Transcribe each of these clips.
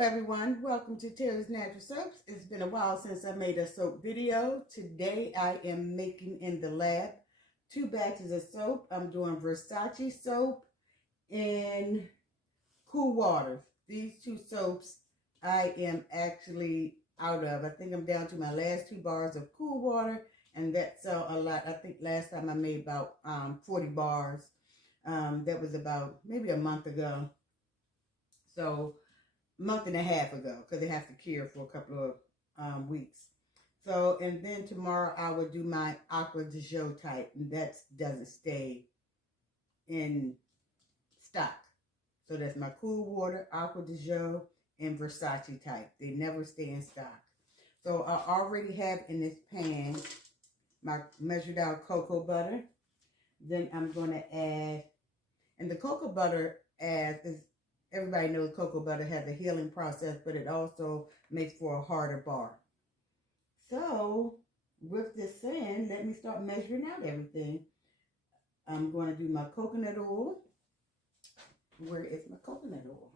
everyone, welcome to Tiela's Natural Soaps. It's been a while since I made a soap video. Today I am making in the lab 2 batches of soap. I'm doing Versace soap and Cool Waters. These 2 soaps I am actually out of. I think I'm down to my last 2 bars of Cool Water, and that's a lot. I think last time I made about 40 bars. That was about maybe a month ago. So month and a half ago, because it has to cure for a couple of weeks. So, and then tomorrow I will do my Aqua de Joe type, and that doesn't stay in stock. So that's my Cool Water, Aqua de Joe, and Versace type. They never stay in stock. So I already have in this pan my measured out cocoa butter. Then I'm going to add, and the cocoa butter adds, everybody knows cocoa butter has a healing process, but it also makes for a harder bar. So, with this saying, let me start measuring out everything. I'm going to do my coconut oil. Where is my coconut oil?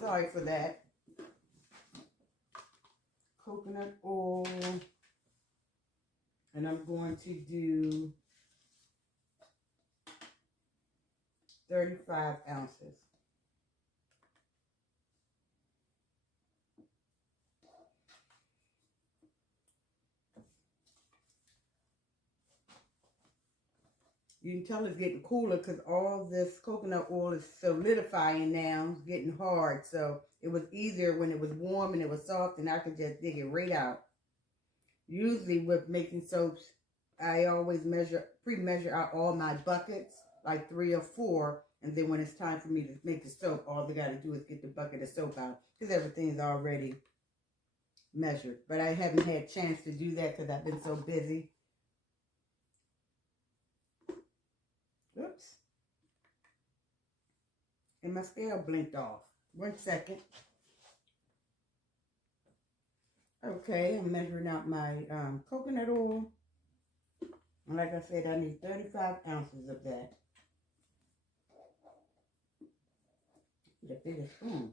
Sorry for that. Coconut oil. And I'm going to do 35 ounces. You can tell it's getting cooler because all this coconut oil is solidifying now. It's getting hard. So it was easier when it was warm and it was soft, and I could just dig it right out. Usually with making soaps, I always pre-measure out all my buckets, like 3 or 4. And then when it's time for me to make the soap, all they got to do is get the bucket of soap out because everything's already measured. But I haven't had a chance to do that because I've been so busy. Oops. And my scale blinked off. 1 second. Okay, I'm measuring out my coconut oil. And like I said, I need 35 ounces of that. The bigger spoon.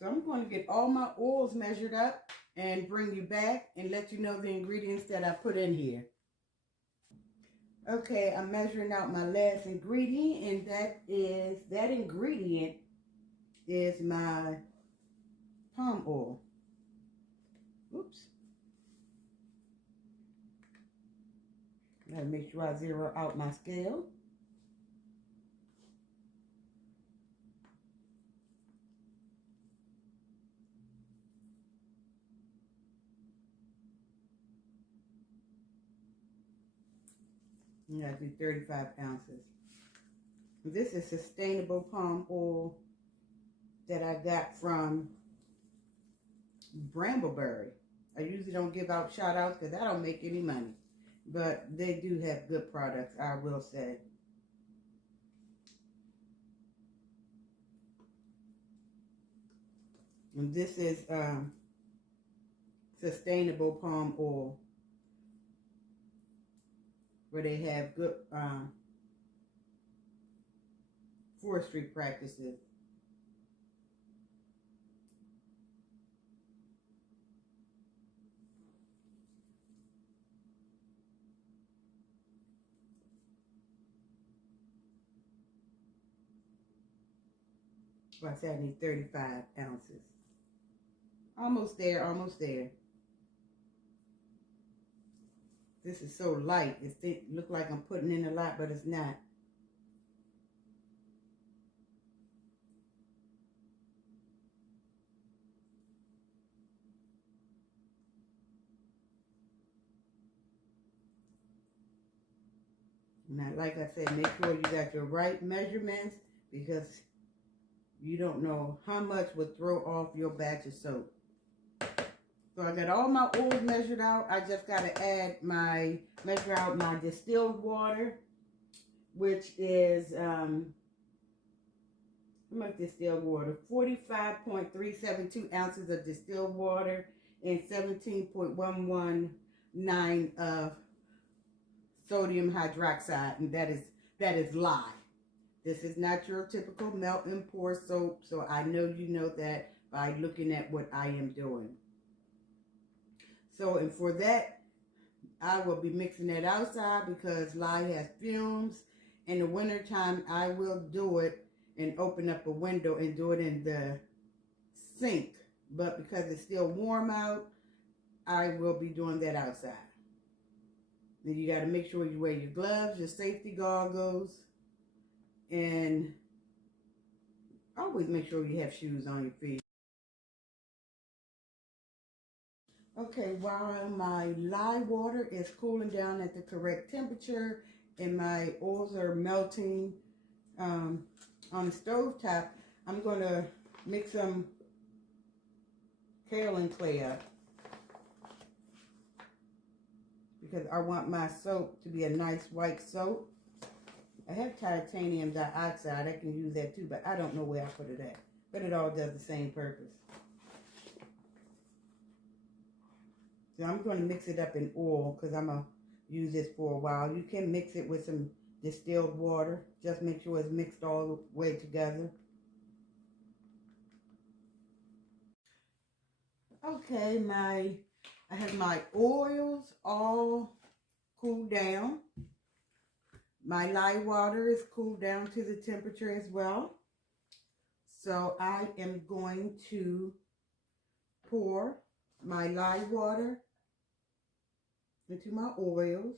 So I'm going to get all my oils measured up and bring you back and let you know the ingredients that I put in here. Okay, I'm measuring out my last ingredient, and that ingredient is my palm oil. Oops. Gotta make sure I zero out my scale. And I do 35 ounces. This is sustainable palm oil that I got from Brambleberry. I usually don't give out shout outs because I don't make any money. But they do have good products, I will say. And this is sustainable palm oil, where they have good forestry practices. Well, I said I need 35 ounces. Almost there, almost there. This is so light. It looks like I'm putting in a lot, but it's not. Now, like I said, make sure you got your right measurements, because You don't know how much would throw off your batch of soap. So I got all my oils measured out. I just got to measure out my distilled water, which is, how much distilled water? 45.372 ounces of distilled water and 17.119 of sodium hydroxide, and that is lye. This is not your typical melt and pour soap, so I know you know that by looking at what I am doing. So, and for that, I will be mixing that outside because lye has fumes. In the wintertime, I will do it and open up a window and do it in the sink. But because it's still warm out, I will be doing that outside. Then you got to make sure you wear your gloves, your safety goggles, and always make sure you have shoes on your feet. Okay, while my lye water is cooling down at the correct temperature and my oils are melting on the stove top, I'm going to mix some kaolin clay up because I want my soap to be a nice white soap. I have titanium dioxide. I can use that too, but I don't know where I put it at. But it all does the same purpose. So I'm going to mix it up in oil because I'm going to use this for a while. You can mix it with some distilled water. Just make sure it's mixed all the way together. Okay, I have my oils all cooled down. My lye water is cooled down to the temperature as well. So I am going to pour my lye water into my oils.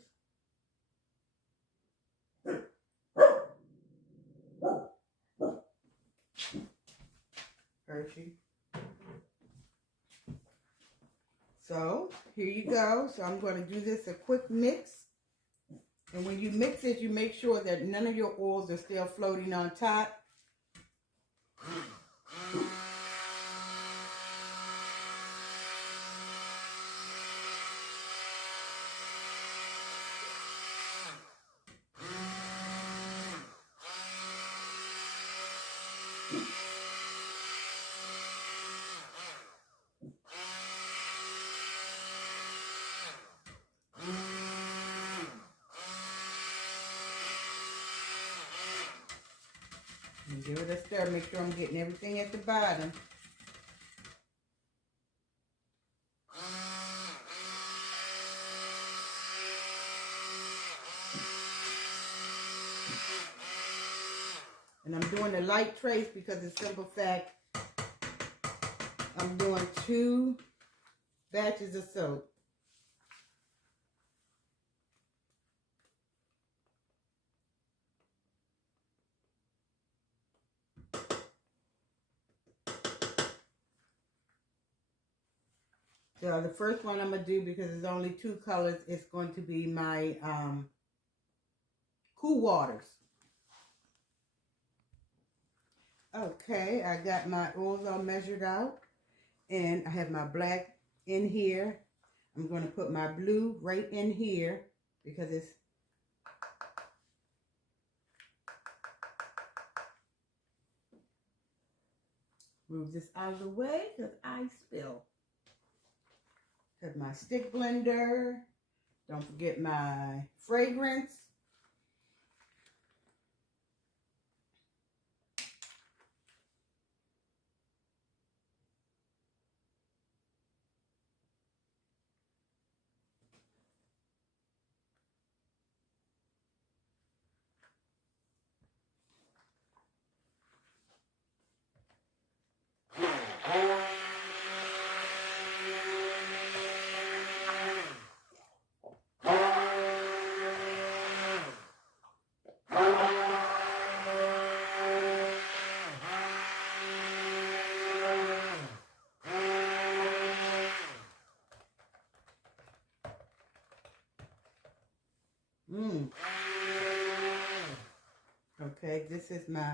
Hershey. So here you go. So I'm going to do this a quick mix. And when you mix it, you make sure that none of your oils are still floating on top. And give it a stir. Make sure I'm getting everything at the bottom. And I'm doing a light trace because the simple fact I'm doing 2 batches of soap. So the first one I'm going to do, because there's only 2 colors, it's going to be my Cool Waters. Okay, I got my oils all measured out. And I have my black in here. I'm going to put my blue right in here because it's move this out of the way because I spill. Have my stick blender. Don't forget my fragrance. Okay, this is my